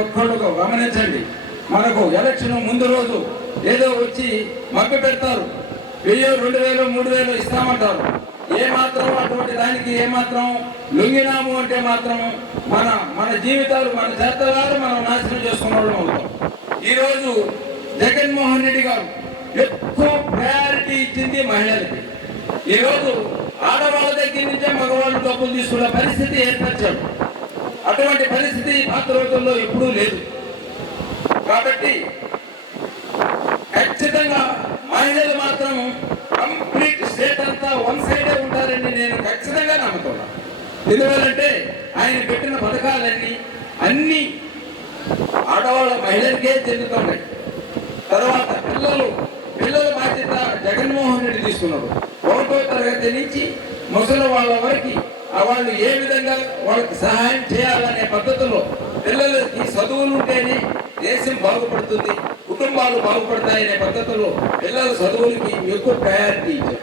ఒక్కళ్ళు గమనించండి. మనకు ఎలక్షన్ ముందు రోజు ఏదో వచ్చి మగ్గు పెడతారు. వెయ్యి రెండు వేలు మూడు వేలు ఇస్తామంటారు. ఏ మాత్రం అటువంటి దానికి ఏ మాత్రం లొంగినాము అంటే మాత్రం మన మన జీవితాలు మన చేతలాలు మనం నాశనం చేసుకున్న వాళ్ళం అవుతాం. ఈరోజు జగన్మోహన్ రెడ్డి గారు ఎక్కువ ప్రయారిటీ ఇచ్చింది మహిళలకి. ఈరోజు ఆడవాళ్ళ దగ్గర నుంచే మగవాళ్ళు డబ్బులు తీసుకునే పరిస్థితి ఏర్పరిచాడు అటువంటి పరిస్థితి పాత రోజుల్లో ఎప్పుడూ లేదు. కాబట్టి ఖచ్చితంగా మహిళలు మాత్రం కంప్లీట్ స్టేట్ అంతా వన్ సైడే ఉంటారని నేను ఖచ్చితంగా నమ్ముతున్నాను ఎందువల్లంటే ఆయన పెట్టిన పథకాలన్నీ అన్ని ఆడవాళ్ళ మహిళలకే చెందుతున్నాయి. తర్వాత పిల్లలు పిల్లల బాధ్యత జగన్మోహన్ రెడ్డి తీసుకున్నాడు. ఒకటో తరగతి నుంచి ముసలి వాళ్ళ వరకు వాళ్ళు ఏ విధంగా వాళ్ళకి సహాయం చేయాలనే పద్ధతిలో పిల్లలకి చదువులు ఉంటేనే దేశం బాగుపడుతుంది కుటుంబాలు బాగుపడతాయనే పద్ధతిలో పిల్లల చదువులకి ఎక్కువ ప్రయారిటీ ఇచ్చారు.